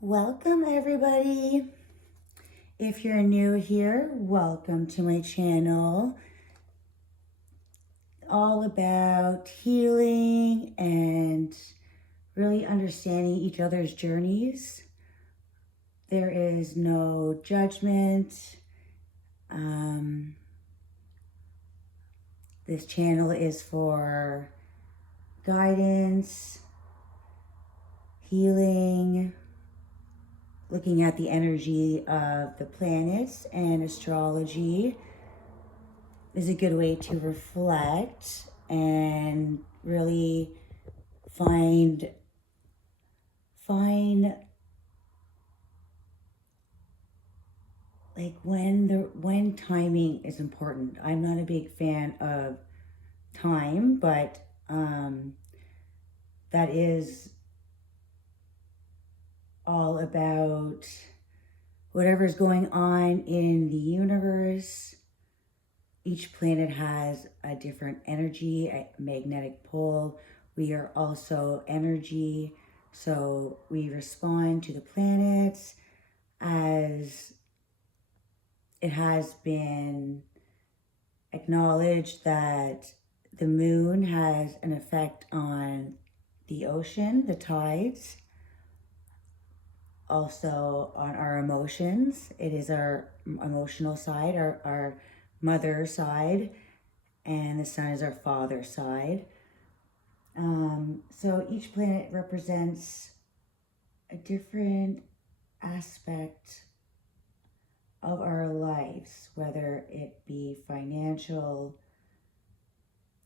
Welcome everybody. If you're new here, welcome to my channel. All about healing and really understanding each other's journeys. There is no judgment. This channel is for guidance, healing, looking at the energy of the planets, and astrology is a good way to reflect and really find like when timing is important. I'm not a big fan of time, but that is all about whatever's going on in the universe. Each planet has a different energy, a magnetic pole. We are also energy, so we respond to the planets. As it has been acknowledged that the moon has an effect on the ocean, the tides, also on our emotions. It is our emotional side, our mother side, and the sun is our father side. So each planet represents a different aspect of our lives, whether it be financial,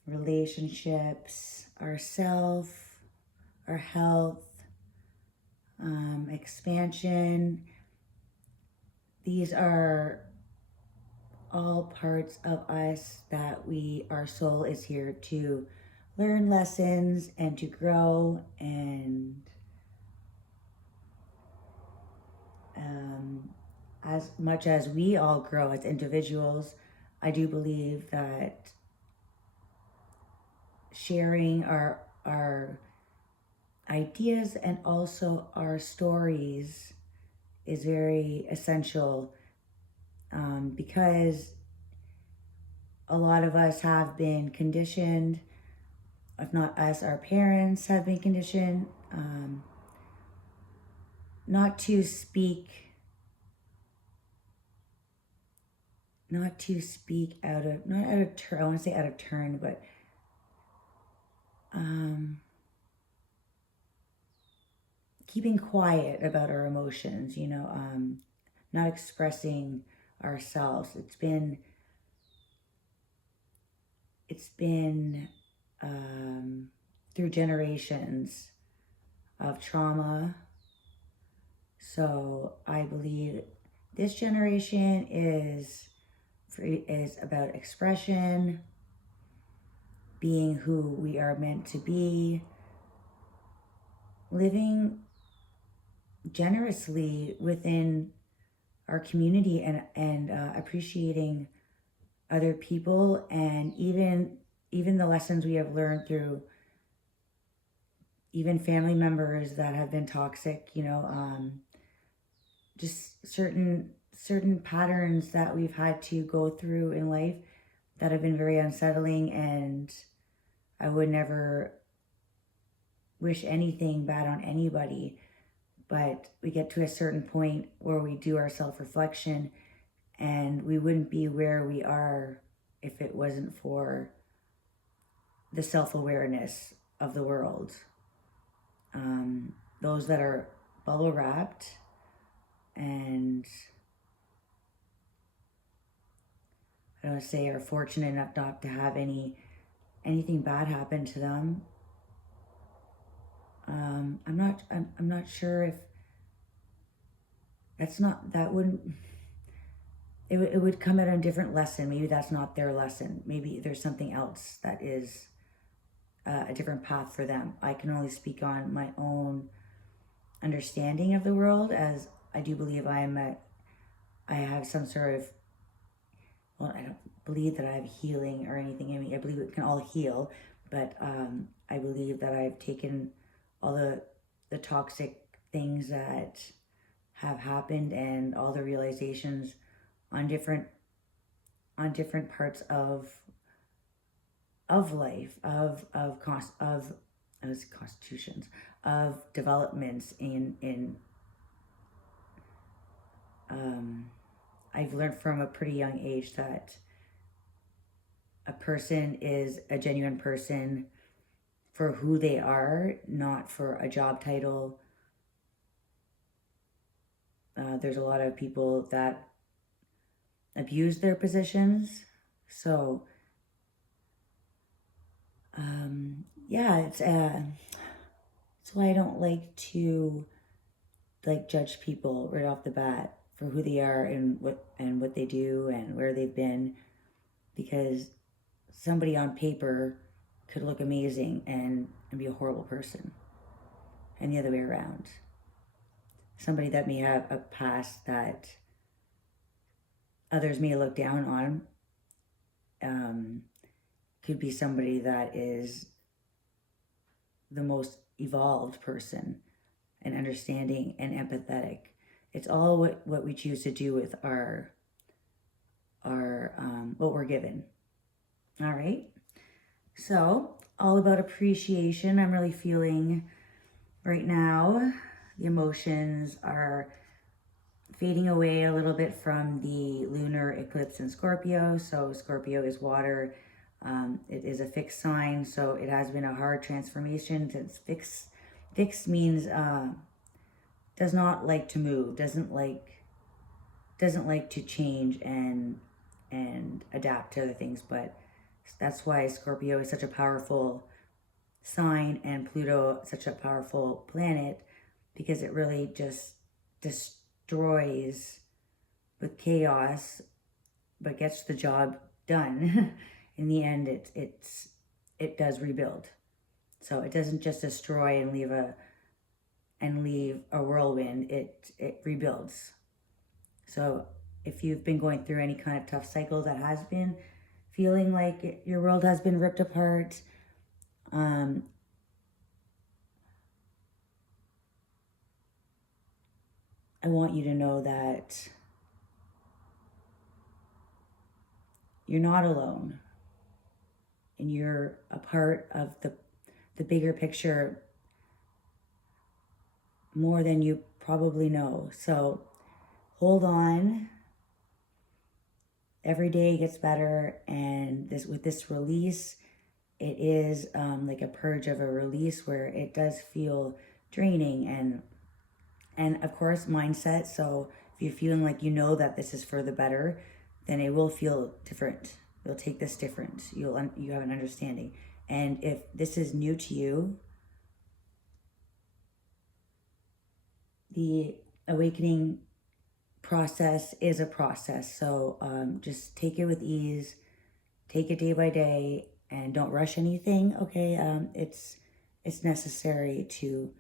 relationships, ourself, our health, expansion. These are all parts of us that our soul is here to learn lessons and to grow. And as much as we all grow as individuals, I do believe that sharing our ideas and also our stories is very essential, because a lot of us have been conditioned, if not us, our parents have been conditioned, not to speak out of, not out of turn, I want to say out of turn, but keeping quiet about our emotions, not expressing ourselves. It's been through generations of trauma. So I believe this generation is about expression, being who we are meant to be, living generously within our community, and appreciating other people, and even the lessons we have learned through even family members that have been toxic, just certain patterns that we've had to go through in life that have been very unsettling, and I would never wish anything bad on anybody. But we get to a certain point where we do our self-reflection, and we wouldn't be where we are if it wasn't for the self-awareness of the world. Those that are bubble wrapped and, I don't want to say are fortunate enough not to have anything bad happen to them. I'm not sure if it would come at a different lesson. Maybe that's not their lesson. Maybe there's something else that is a different path for them. I can only speak on my own understanding of the world, as I do believe I have some sort of, well, I don't believe that I have healing or anything. I mean, I believe we can all heal, but I believe that I've taken all the toxic things that have happened, and all the realizations on different parts of life, constitutions, of developments in I've learned from a pretty young age that a person is a genuine person for who they are, not for a job title. There's a lot of people that abuse their positions. So, yeah, it's why I don't like to judge people right off the bat for who they are and what they do and where they've been, because somebody on paper could look amazing and be a horrible person, and the other way around. Somebody that may have a past that others may look down on could be somebody that is the most evolved person and understanding and empathetic. It's all what we choose to do with our what we're given. All right. So, all about appreciation. I'm really feeling right now the emotions are fading away a little bit from the lunar eclipse in Scorpio. So Scorpio is water. It is a fixed sign, so it has been a hard transformation. Since fixed means does not like to move, doesn't like to change and adapt to other things. But that's why Scorpio is such a powerful sign and Pluto such a powerful planet, because it really just destroys with chaos, but gets the job done. In the end, it does rebuild. So it doesn't just destroy and leave a whirlwind. It rebuilds. So if you've been going through any kind of tough cycle that has been feeling like your world has been ripped apart, I want you to know that you're not alone, and you're a part of the bigger picture more than you probably know. So hold on. Every day gets better, and with this release, it is like a purge of a release where it does feel draining and of course mindset. So if you're feeling like that this is for the better, then it will feel different. You'll take this different. You have an understanding. And if this is new to you, the awakening process is a process. So just take it with ease, take it day by day, and don't rush anything. Okay, it's necessary to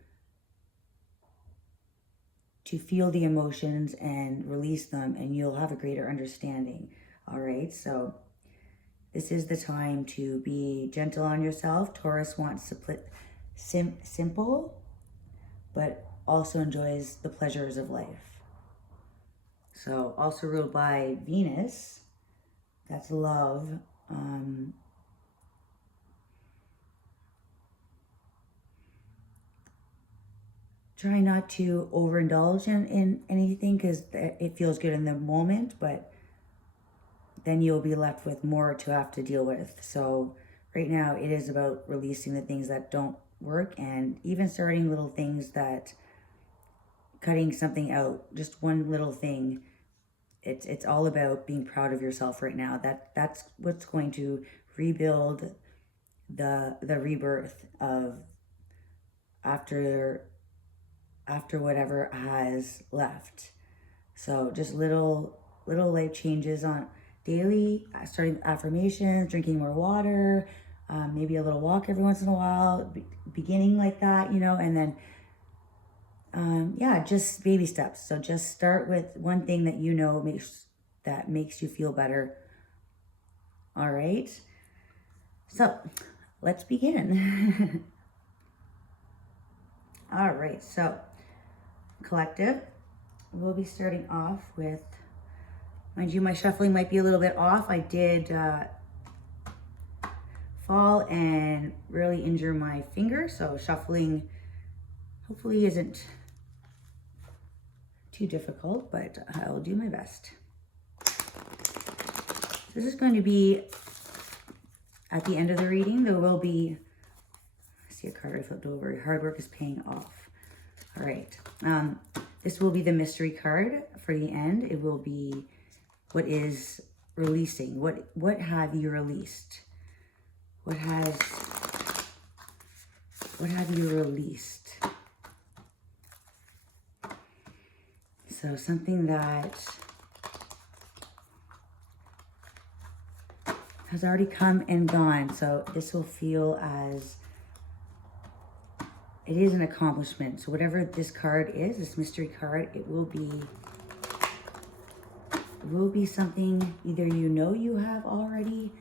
feel the emotions and release them, and you'll have a greater understanding. All right, so this is the time to be gentle on yourself. Taurus wants to play simple, but also enjoys the pleasures of life. So also ruled by Venus, that's love. Try not to overindulge in anything, because it feels good in the moment, but then you'll be left with more to have to deal with. So right now it is about releasing the things that don't work, and even starting little things, that cutting something out, just one little thing. It's all about being proud of yourself right now. That's what's going to rebuild the rebirth of after whatever has left. So just little life changes on daily, starting affirmations, drinking more water, maybe a little walk every once in a while, beginning like that, and then yeah, just baby steps. So just start with one thing that makes you feel better. All right, so let's begin. All right, so collective, we'll be starting off with, mind you, my shuffling might be a little bit off. I did fall and really injure my finger, so shuffling hopefully isn't too difficult, but I'll do my best. This is going to be at the end of the reading. There will be, I see a card I flipped over. Hard work is paying off. All right. This will be the mystery card for the end. It will be what is releasing. What have you released? What have you released? So something that has already come and gone. So this will feel as it is an accomplishment. So whatever this card is, this mystery card, it will be something either you know you have already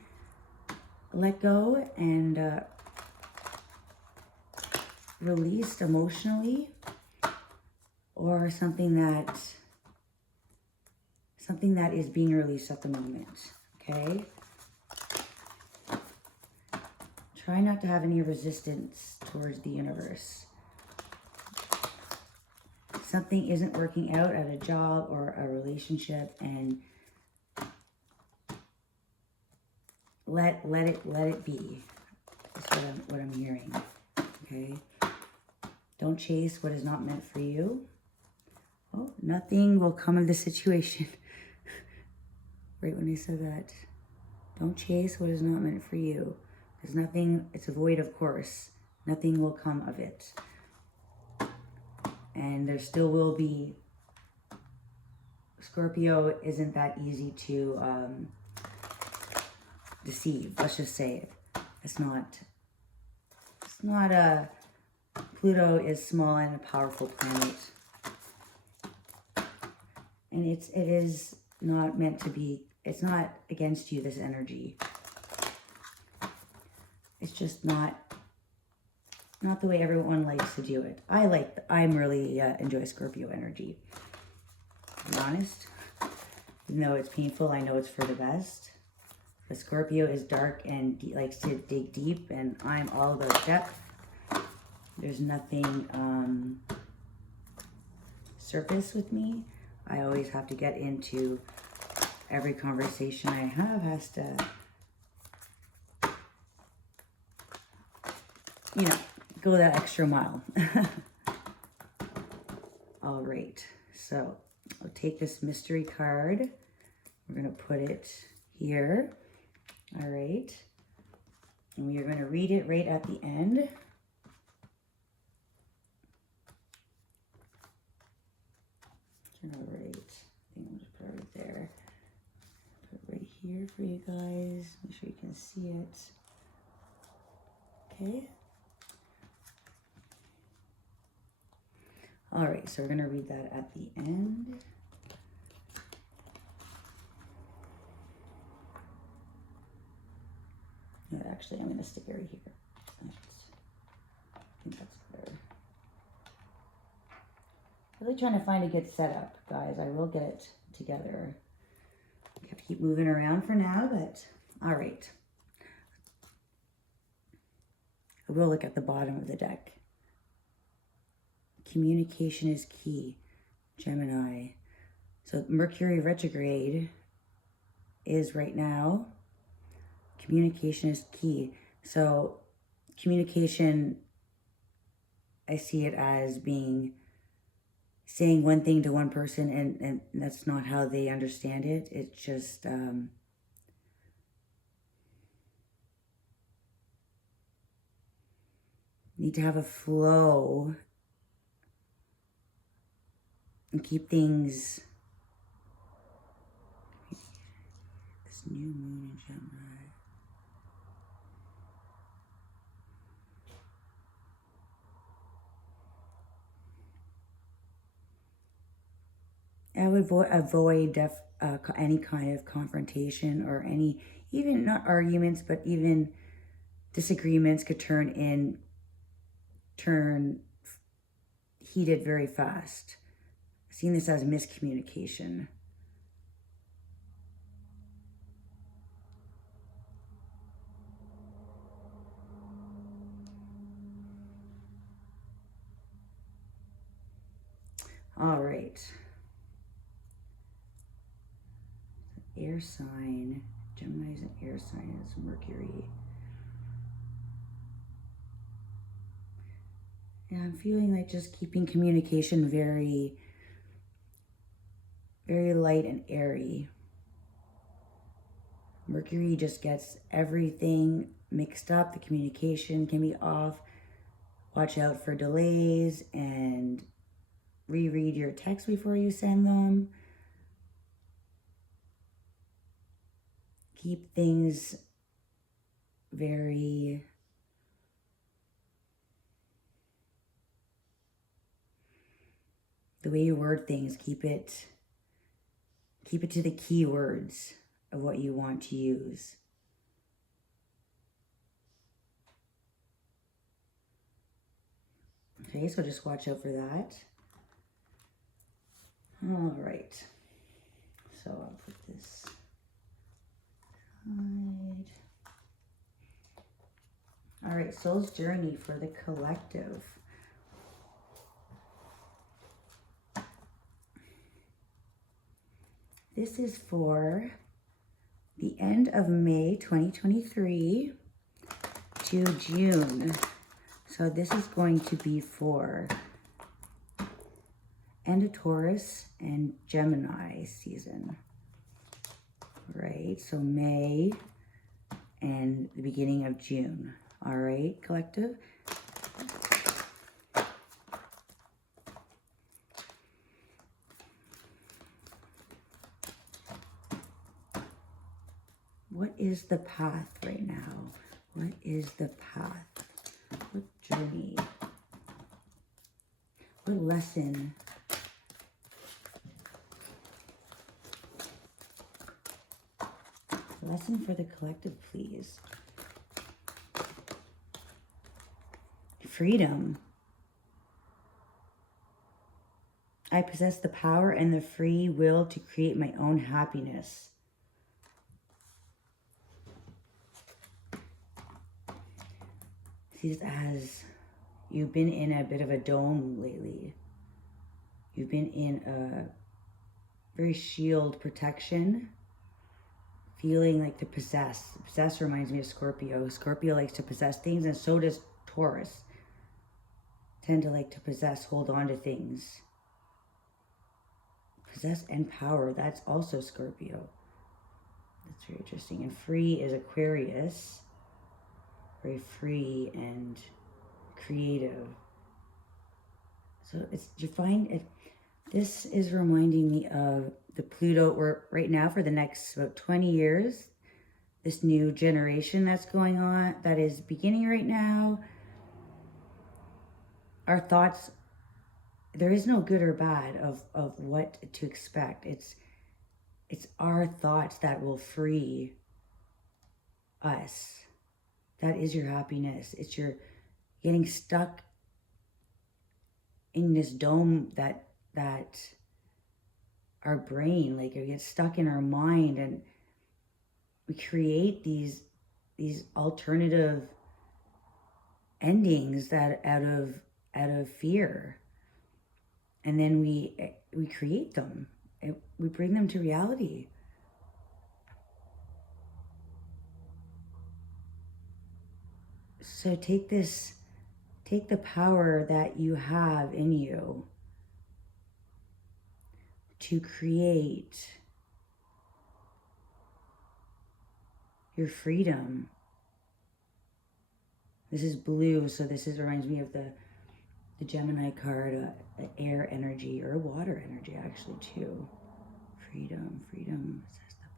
let go and released emotionally, or something that is being released at the moment. Okay, try not to have any resistance towards the universe. Something isn't working out at a job or a relationship, and let it be. That's what I'm hearing. Okay, don't chase what is not meant for you. Oh, nothing will come of the situation. Right when I said that, don't chase what is not meant for you. There's nothing. It's a void, of course. Nothing will come of it. And there still will be, Scorpio isn't that easy to deceive. Let's just say it. It's not a, Pluto is small and a powerful planet. And it is not meant to be, it's not against you, this energy. It's just not the way everyone likes to do it. I'm really enjoy Scorpio energy. To be honest, even though it's painful, I know it's for the best. The Scorpio is dark and likes to dig deep, and I'm all about depth. There's nothing surface with me. I always have to get into every conversation I have has to, you know, go that extra mile. All right, so I'll take this mystery card. We're gonna put it here. All right, and we are gonna read it right at the end. All right, I think I'll just put it right there. Put it right here for you guys. Make sure you can see it. Okay. All right, so we're going to read that at the end. No, actually, I'm going to stick it right here. I think that's better. Really trying to find a good setup, guys. I will get it together. I have to keep moving around for now, but all right. I will look at the bottom of the deck. Communication is key, Gemini. So Mercury retrograde is right now. Communication is key. So communication, I see it as being saying one thing to one person and that's not how they understand it. It's just need to have a flow and keep things. This new moon in Gemini. I would avoid any kind of confrontation or any, even not arguments, but even disagreements could turn heated very fast. seeing this as miscommunication. All right. Air sign. Gemini is an air sign. It's Mercury. And I'm feeling like just keeping communication very, very light and airy. Mercury just gets everything mixed up. The communication can be off. Watch out for delays and reread your text before you send them. Keep things very the way you word things, keep it to the keywords of what you want to use. Okay, so just watch out for that. All right. So I'll put this aside. All right, soul's journey for the collective. This is for the end of May 2023 to June. So this is going to be for end of Taurus and Gemini season. Right, so May and the beginning of June. All right, collective. What is the path right now? What is the path? What journey? What lesson? Lesson for the collective, please. Freedom. I possess the power and the free will to create my own happiness. See this as you've been in a bit of a dome lately. You've been in a very shield protection, feeling like to possess. Possess reminds me of Scorpio. Scorpio likes to possess things, and so does Taurus. Tend to like to possess, hold on to things. Possess and power, that's also Scorpio. That's very interesting. And free is Aquarius. Very free and creative. So it's, you find it, this is reminding me of the Pluto, or right now for the next about 20 years, this new generation that's going on, that is beginning right now. Our thoughts, there is no good or bad of what to expect. It's our thoughts that will free us. That is your happiness. It's your getting stuck in this dome that our brain, like it gets stuck in our mind, and we create these alternative endings that out of fear, and then we create them. We bring them to reality. So take the power that you have in you to create your freedom. This is blue, so this reminds me of the Gemini card, air energy, or water energy actually too. Freedom, possess the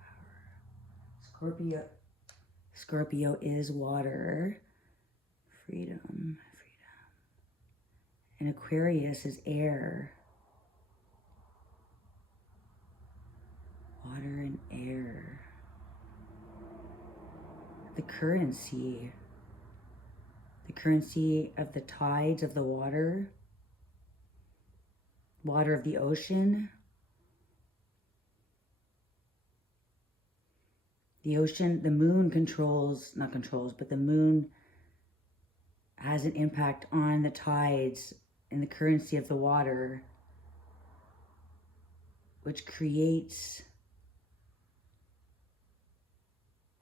power. Scorpio is water. Freedom. And Aquarius is air. Water and air. The currency of the tides of the water. water of the ocean. The ocean, the moon not controls, but the moon has an impact on the tides and the currency of the water, which creates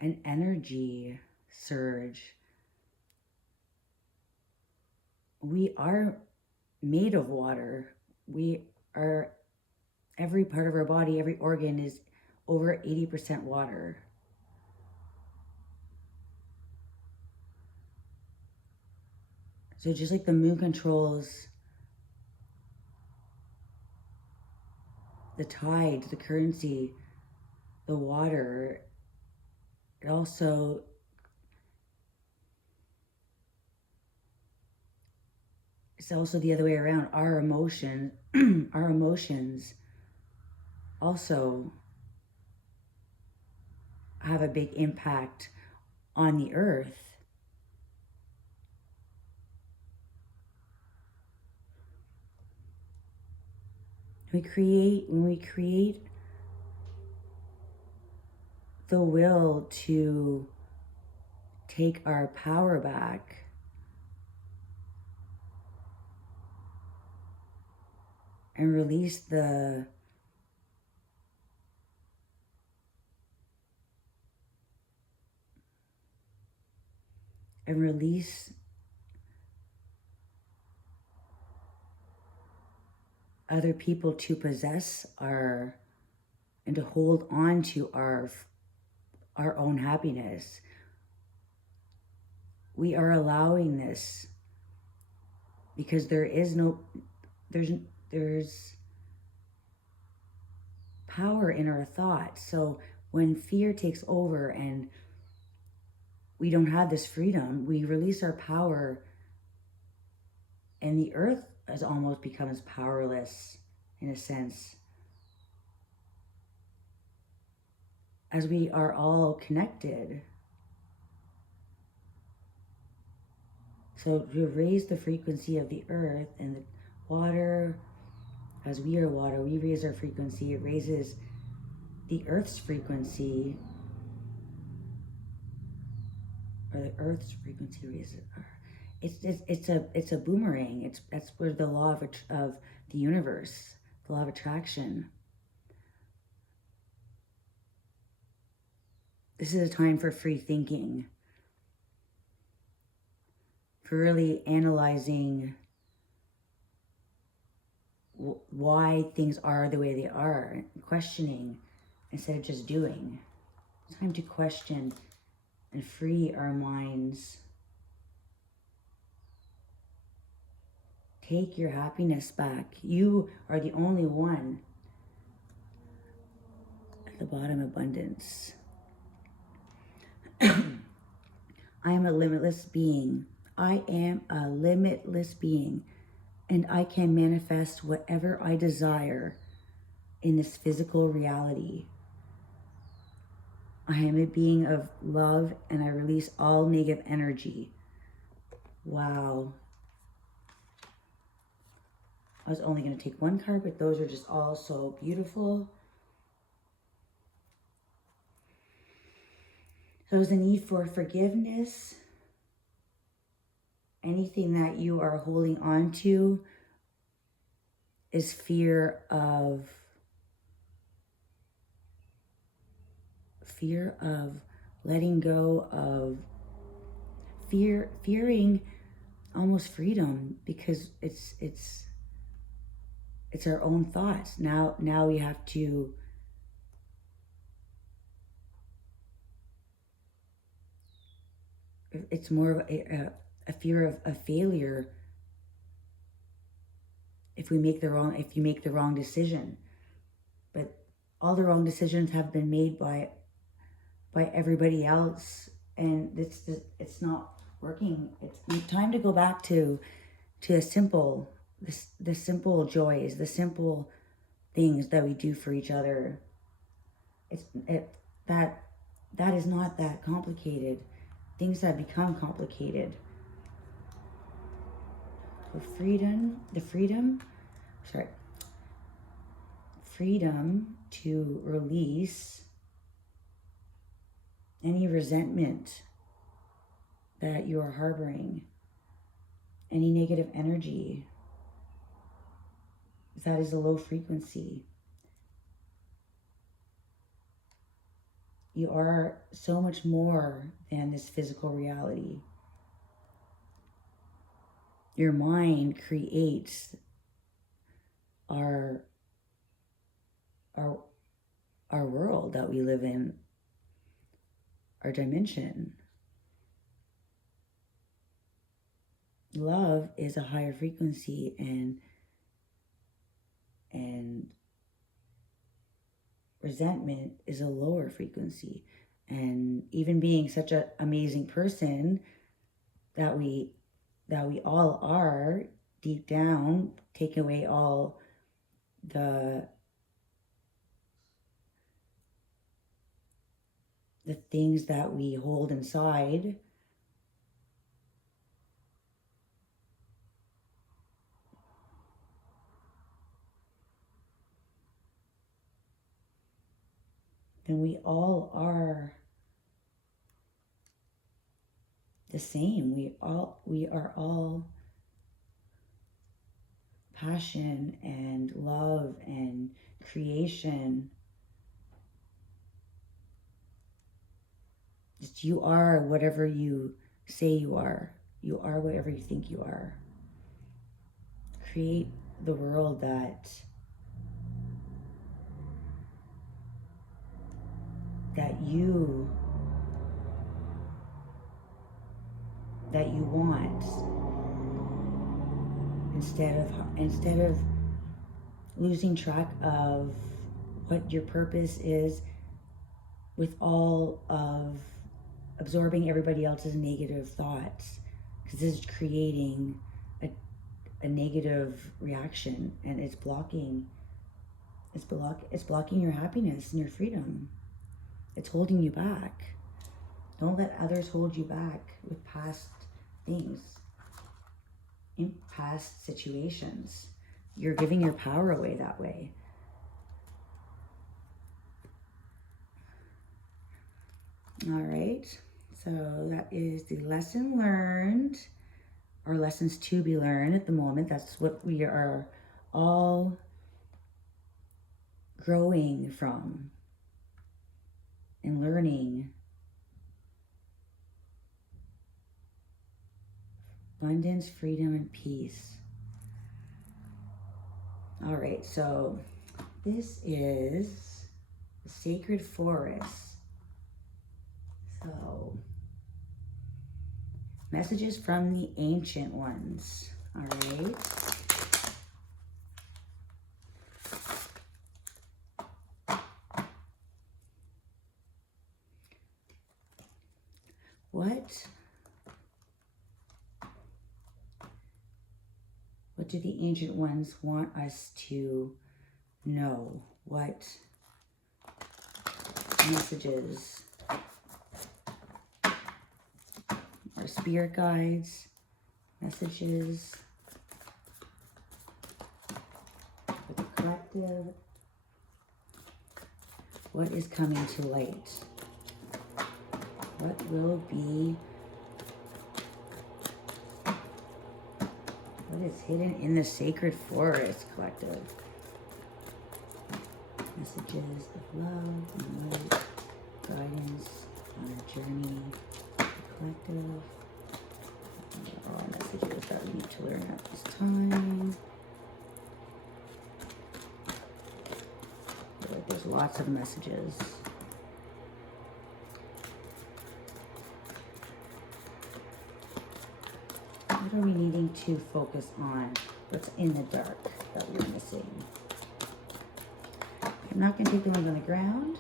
an energy surge. We are made of water. Every part of our body, every organ is over 80% water. So just like the moon controls the tide, the currency, the water, it's also the other way around. Our emotions also have a big impact on the earth. When we create the will to take our power back, and release other people to possess and to hold on to our own happiness. We are allowing this because there's power in our thoughts. So when fear takes over and we don't have this freedom, we release our power, and the earth has almost becomes powerless in a sense, as we are all connected. So to raise the frequency of the earth and the water, as we are water, we raise our frequency. It raises the earth's frequency, or the earth's frequency raises. It's a boomerang. That's where the law of the universe, the law of attraction. This is a time for free thinking, for really analyzing why things are the way they are, questioning instead of just doing. It's time to question and free our minds. Take your happiness back. You are the only one. At the bottom, abundance. I am a limitless being. I am a limitless being, and I can manifest whatever I desire in this physical reality. I am a being of love, and I release all negative energy. Wow. I was only going to take one card, but those are just all so beautiful. So there's a need for forgiveness. Anything that you are holding on to is fear of letting go of fearing almost freedom, because it's our own thoughts. Now we have to it's more of a fear of failure if you make the wrong decision. But all the wrong decisions have been made by everybody else, and it's not working. It's time to go back to the simple joys, the simple things that we do for each other. That is not that complicated. Things have become complicated. The freedom, freedom to release any resentment that you are harboring, any negative energy. That is a low frequency. You are so much more than this physical reality. Your mind creates our world that we live in, our dimension. Love is a higher frequency, and resentment is a lower frequency. And even being such an amazing person that we all are, deep down, take away all the things that we hold inside, then we all are the same. We are all passion and love and creation. Just you are whatever you say you are. You are whatever you think you are. Create the world that you want, instead of losing track of what your purpose is, with all of absorbing everybody else's negative thoughts, because this is creating a negative reaction, and it's blocking your happiness and your freedom. It's holding you back. Don't let others hold you back with past things, in past situations. You're giving your power away that way. All right, so that is the lesson learned, or lessons to be learned at the moment. That's what we are all growing from and learning. Abundance, freedom, and peace. All right, so this is the sacred forest. So, messages from the ancient ones. All right. What do the ancient ones want us to know? What messages? Our spirit guides, messages for the collective. What is coming to light? What will be? What is hidden in the sacred forest, collective? Messages of love and light, guidance on our journey, collective. All messages that we need to learn at this time. I feel like there's lots of messages. What are we needing to focus on? What's in the dark that we're missing? I'm not going to take the ones on the ground.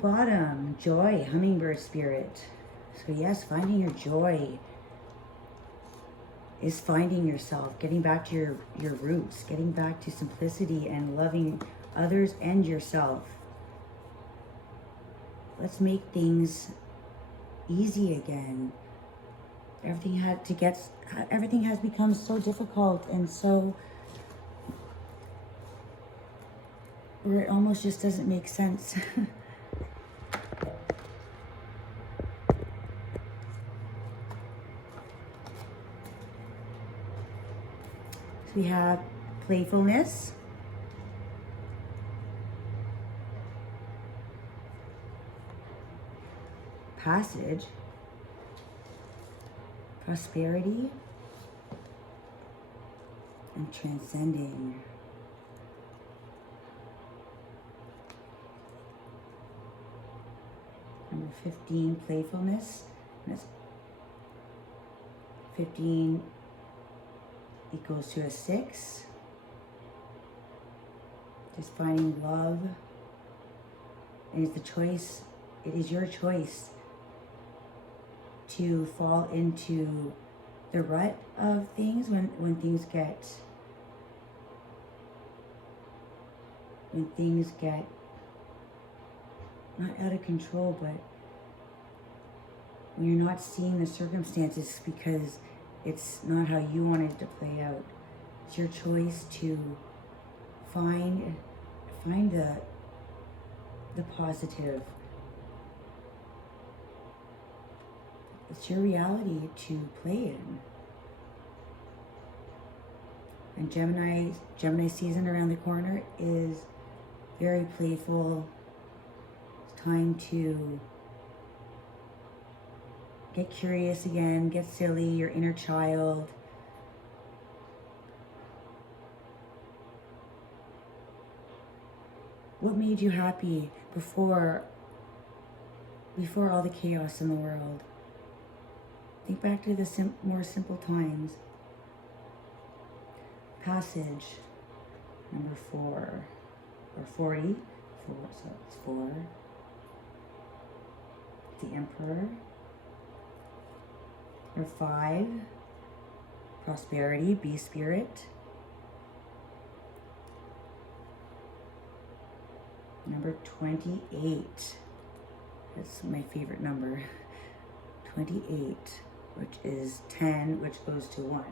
bottom, joy, hummingbird spirit. So yes, finding your joy is finding yourself, getting back to your roots, getting back to simplicity and loving others and yourself. Let's make things easy again. Everything has become so difficult and so, where it almost just doesn't make sense. So we have playfulness, passage, prosperity, and transcending. Number 15, playfulness. And that's 15 equals to a 6. Just finding love. And it's the choice, it is your choice to fall into the rut of things when things get not out of control, but when you're not seeing the circumstances because it's not how you want it to play out. It's your choice to find the positive. It's your reality to play in. And Gemini season around the corner is very playful. It's time to get curious again, get silly, your inner child. What made you happy before all the chaos in the world? Think back to the more simple times. Passage, number 4, or 40. 4, so it's 4. The Emperor. Number 5, prosperity, bee spirit. Number 28. That's my favorite number. 28, which is 10, which goes to 1.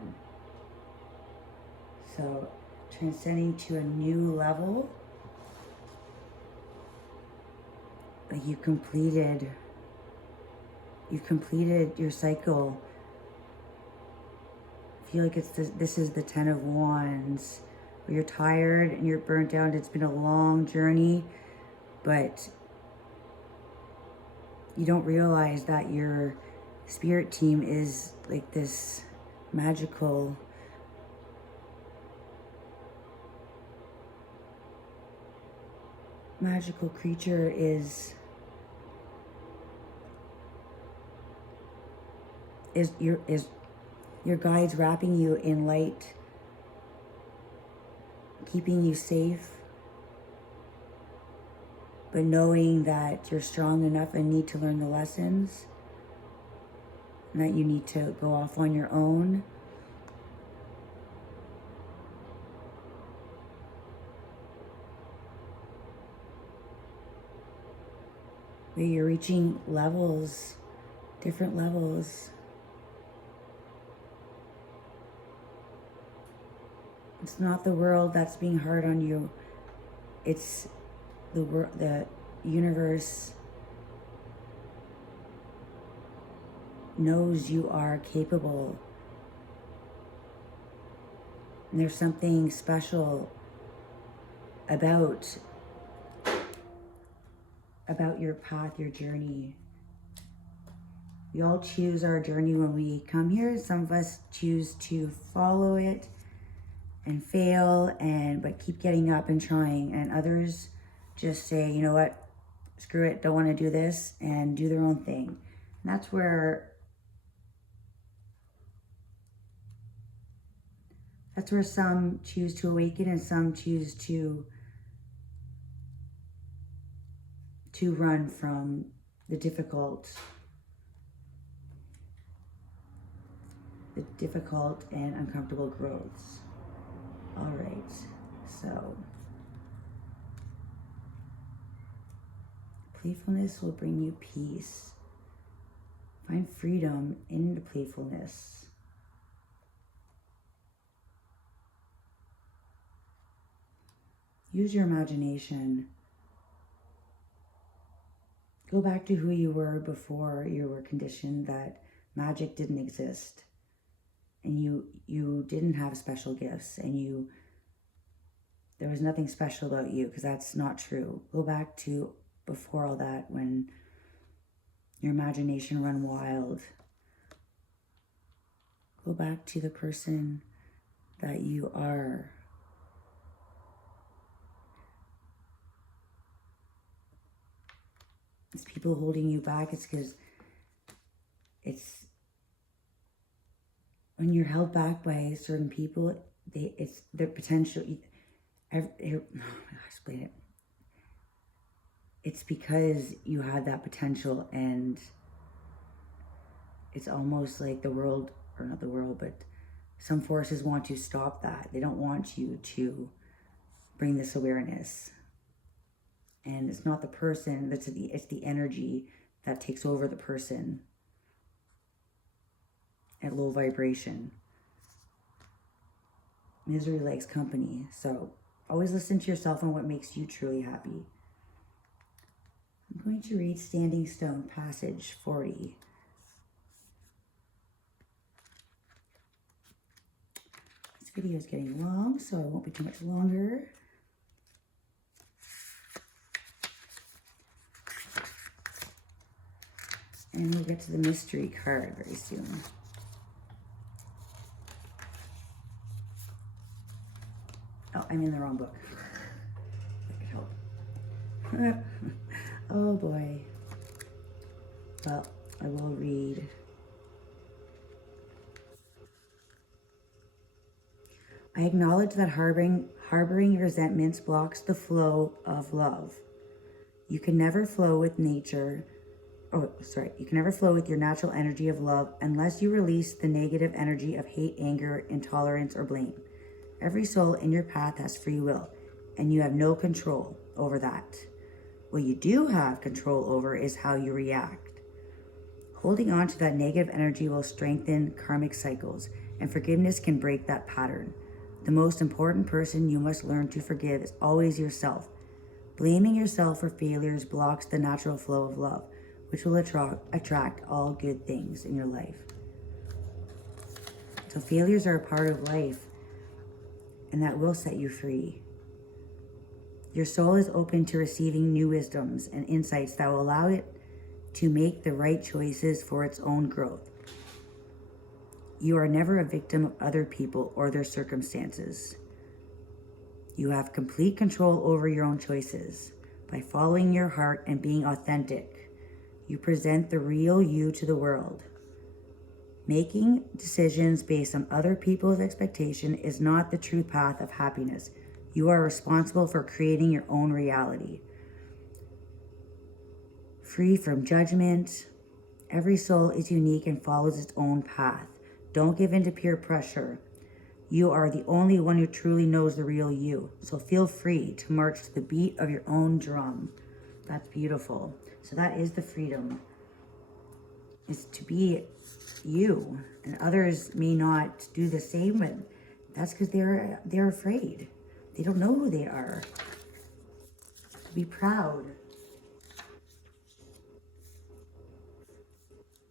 So transcending to a new level. Like you've completed your cycle. I feel like this is the 10 of Wands, where you're tired and you're burnt out. It's been a long journey, but you don't realize that your spirit team is like this magical creature is your guides wrapping you in light, keeping you safe, but knowing that you're strong enough and need to learn the lessons, and that you need to go off on your own. Where you're reaching levels, different levels. It's not the world that's being hard on you. It's the universe knows you are capable. And there's something special about your path, your journey. We all choose our journey when we come here. Some of us choose to follow it and fail, but keep getting up and trying. And others just say, you know what, screw it, don't want to do this, and do their own thing. And that's where some choose to awaken and some choose to to run from the difficult and uncomfortable growths. All right, so playfulness will bring you peace. Find freedom in the playfulness. Use your imagination. Go back to who you were before you were conditioned that magic didn't exist. And you didn't have special gifts, and there was nothing special about you, because that's not true. Go back to before all that, when your imagination ran wild. Go back to the person that you are. It's people holding you back. It's because when you're held back by certain people, it's their potential. How do I explain it? It's because you had that potential, and it's almost like the world, or not the world, but some forces want to stop that. They don't want you to bring this awareness. And it's not the person, it's the energy that takes over the person at low vibration. Misery likes company. So always listen to yourself and what makes you truly happy. I'm going to read Standing Stone, passage 40. This video is getting long, so it won't be too much longer. And we'll get to the mystery card very soon. Oh, I'm in the wrong book. That could help. Oh boy. Well, I will read. I acknowledge that harboring resentments blocks the flow of love. You can never flow with nature. You can never flow with your natural energy of love unless you release the negative energy of hate, anger, intolerance, or blame. Every soul in your path has free will, and you have no control over that. What you do have control over is how you react. Holding on to that negative energy will strengthen karmic cycles, and forgiveness can break that pattern. The most important person you must learn to forgive is always yourself. Blaming yourself for failures blocks the natural flow of love, which will attract all good things in your life. So failures are a part of life, and that will set you free. Your soul is open to receiving new wisdoms and insights that will allow it to make the right choices for its own growth. You are never a victim of other people or their circumstances. You have complete control over your own choices. By following your heart and being authentic, you present the real you to the world. Making decisions based on other people's expectation is not the true path of happiness. You are responsible for creating your own reality. Free from judgment, every soul is unique and follows its own path. Don't give in to peer pressure. You are the only one who truly knows the real you. So feel free to march to the beat of your own drum. That's beautiful. So that is the freedom, is to be you. And others may not do the same, but that's because they're afraid. They don't know who they are. To be proud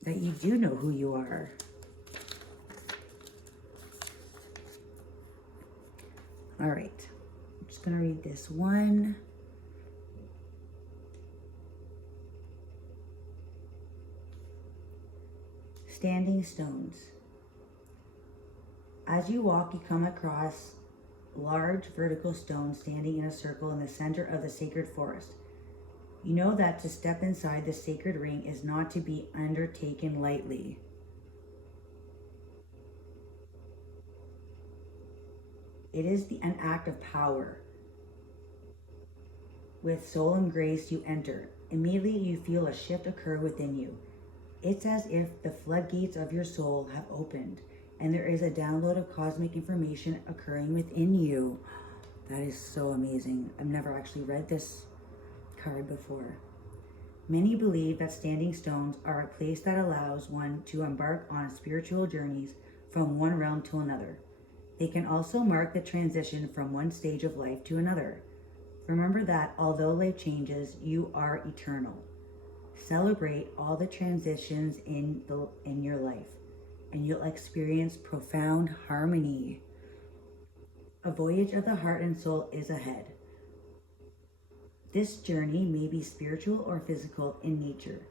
that you do know who you are. All right, I'm just gonna read this one. Standing stones. As you walk, you come across large vertical stones standing in a circle in the center of the sacred forest. You know that to step inside the sacred ring is not to be undertaken lightly. It is an act of power. With soul and grace you enter. Immediately you feel a shift occur within you. It's as if the floodgates of your soul have opened and there is a download of cosmic information occurring within you. That is so amazing. I've never actually read this card before. Many believe that standing stones are a place that allows one to embark on spiritual journeys from one realm to another. They can also mark the transition from one stage of life to another. Remember that although life changes, you are eternal. Celebrate all the transitions in your life, and you'll experience profound harmony. A voyage of the heart and soul is ahead. This journey may be spiritual or physical in nature.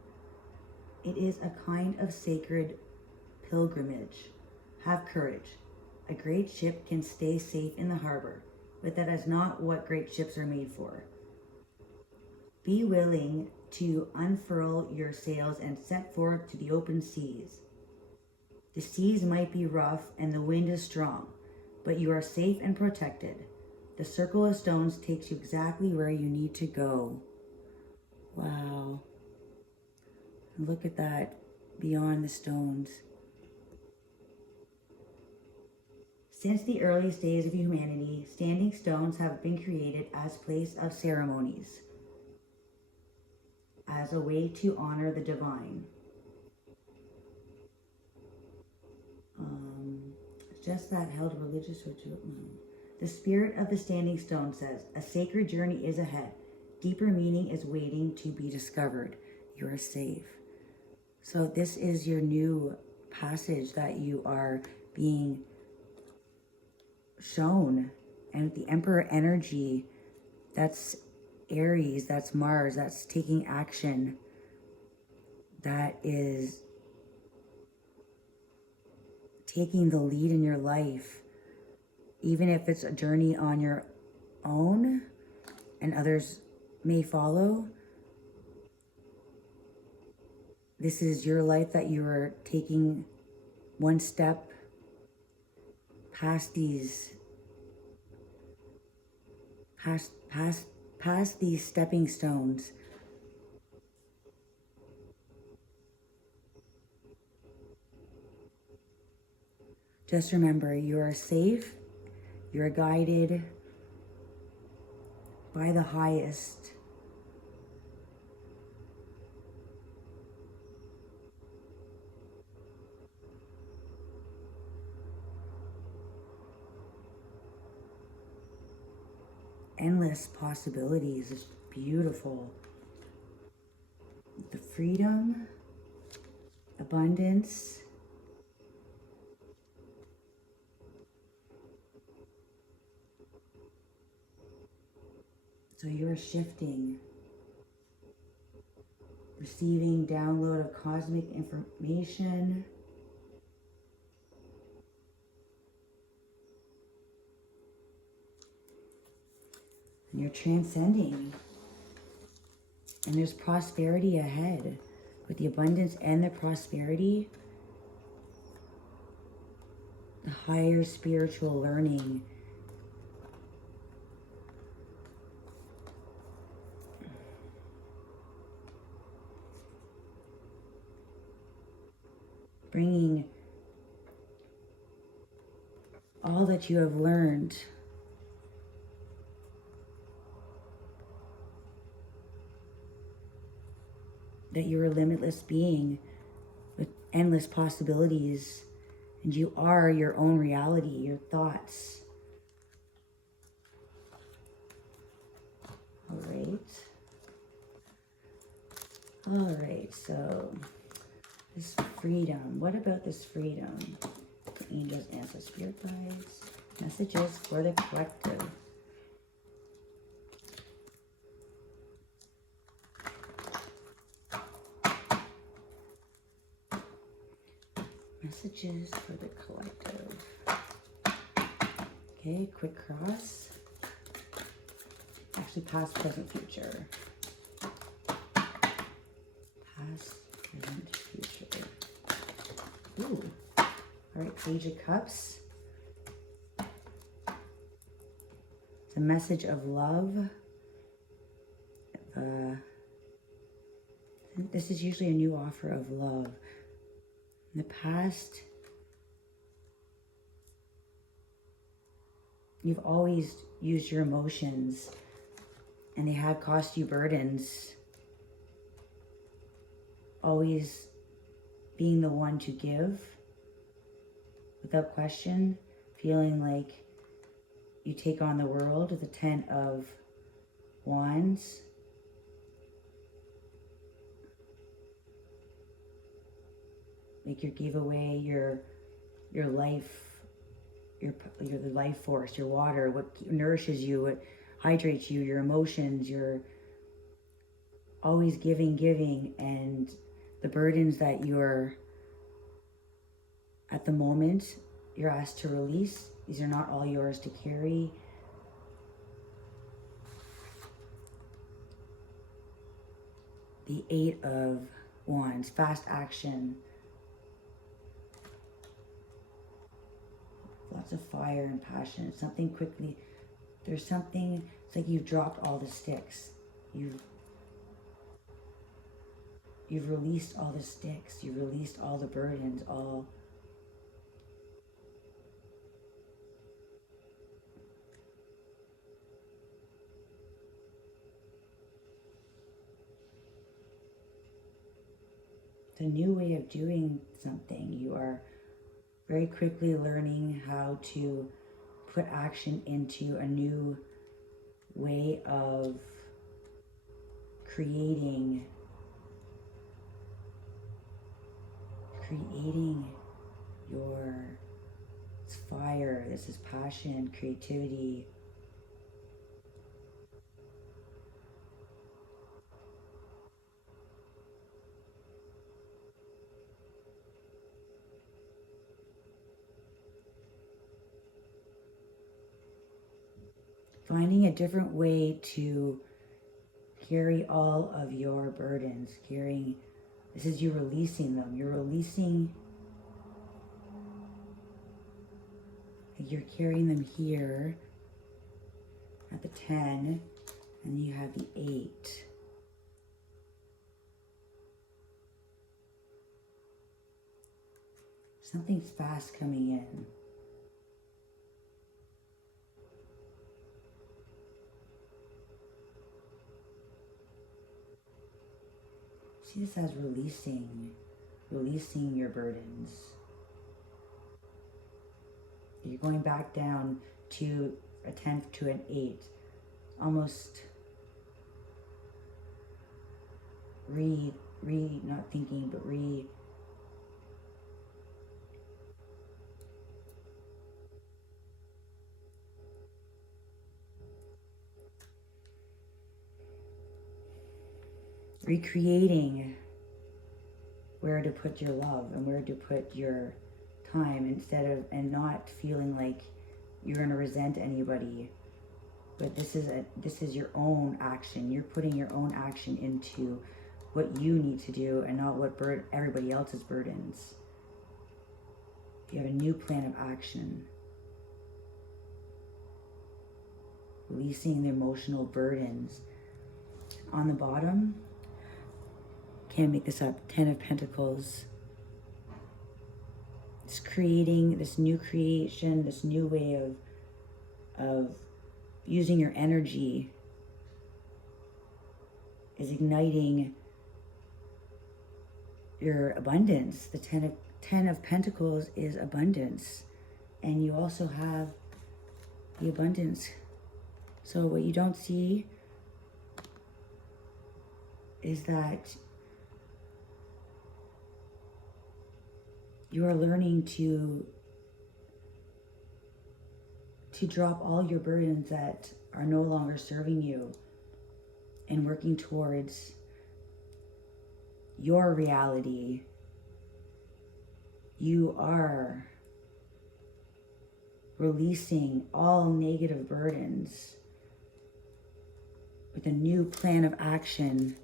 It is a kind of sacred pilgrimage. Have courage. A great ship can stay safe in the harbor, but that is not what great ships are made for. Be willing to unfurl your sails and set forth to the open seas. The seas might be rough and the wind is strong, but you are safe and protected. The circle of stones takes you exactly where you need to go. Wow. Look at that beyond the stones. Since the earliest days of humanity, standing stones have been created as place of ceremonies, as a way to honor the divine. Just that held religious ritual. The spirit of the standing stone says, a sacred journey is ahead. Deeper meaning is waiting to be discovered. You are safe. So this is your new passage that you are being shown. And the Emperor energy, that's Aries, that's Mars, that's taking action. That is taking the lead in your life, even if it's a journey on your own and others may follow. This is your life that you are taking one step past these past these stepping stones. Just remember, you are safe, you're guided by the highest. Endless possibilities. It's beautiful. The freedom, abundance, so you're shifting, receiving download of cosmic information. And you're transcending. And there's prosperity ahead. With the abundance and the prosperity, the higher spiritual learning. Bringing all that you have learned that you're a limitless being with endless possibilities, and you are your own reality, your thoughts. All right, so this freedom, what about this freedom? The angels, answer, spirit guides, messages for the collective. Messages for the collective. Okay, quick cross. Actually, past, present, future. Past, present, future. Ooh. All right, Page of Cups. It's a message of love. This is usually a new offer of love. In the past, you've always used your emotions and they have cost you burdens. Always being the one to give without question, feeling like you take on the world with the 10 of Wands. Like you gave away your life, the life force, your water, what nourishes you, what hydrates you, your emotions, you're always giving, and the burdens that you're at the moment you're asked to release, these are not all yours to carry. The 8 of Wands, fast action. Lots of fire and passion. Something quickly. There's something, it's like you've dropped all the sticks. You've released all the sticks. You've released all the burdens, all. It's a new way of doing something. You are very quickly learning how to put action into a new way of creating your fire. This is passion, creativity. Finding a different way to carry all of your burdens. This is you releasing them. You're releasing, you're carrying them here at the 10, and you have the 8. Something's fast coming in. See this as releasing your burdens. You're going back down to a 10 to an 8. Almost not thinking, but recreating where to put your love and where to put your time and not feeling like you're going to resent anybody. But this is your own action. You're putting your own action into what you need to do and not what everybody else's burdens. You have a new plan of action. Releasing the emotional burdens. On the bottom, can't make this up, 10 of Pentacles. It's creating this new creation, this new way of using your energy is igniting your abundance. The 10 of Pentacles is abundance. And you also have the abundance. So what you don't see is that you are learning to drop all your burdens that are no longer serving you and working towards your reality. You are releasing all negative burdens with a new plan of action.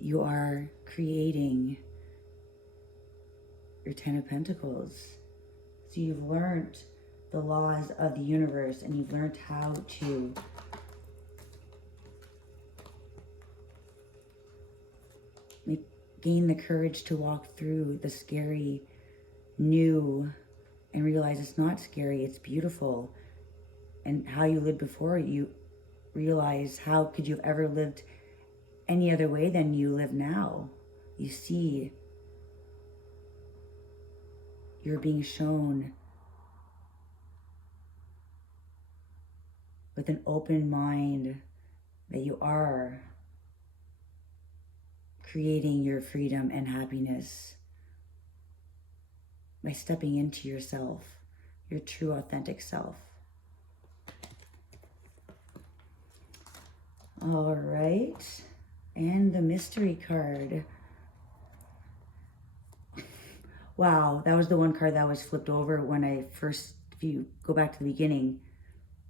You are creating your 10 of Pentacles. So you've learned the laws of the universe and you've learned how to gain the courage to walk through the scary new and realize it's not scary, it's beautiful. And how you lived before, you realize how could you have ever lived any other way than you live now. You see, you're being shown with an open mind that you are creating your freedom and happiness by stepping into yourself, your true authentic self. All right, and the mystery card. Wow, that was the one card that was flipped over when I first, if you go back to the beginning,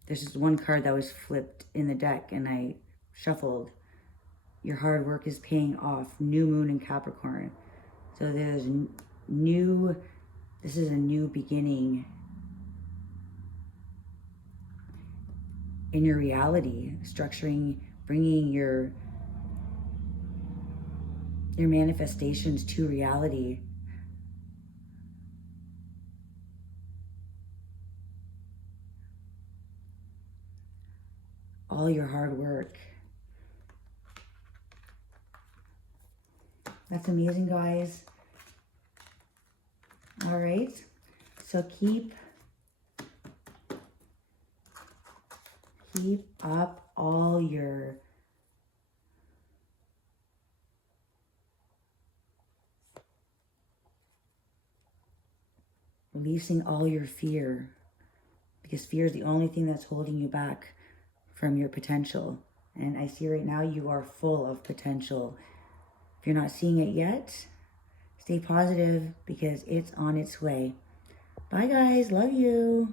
there's just one card that was flipped in the deck and I shuffled. Your hard work is paying off. New moon in Capricorn. So there's this is a new beginning in your reality, structuring, bringing your manifestations to reality. All your hard work. That's amazing, guys. All right, so keep up all your releasing all your fear, because fear is the only thing that's holding you back from your potential. And I see right now you are full of potential. If you're not seeing it yet, stay positive because it's on its way. Bye, guys. Love you.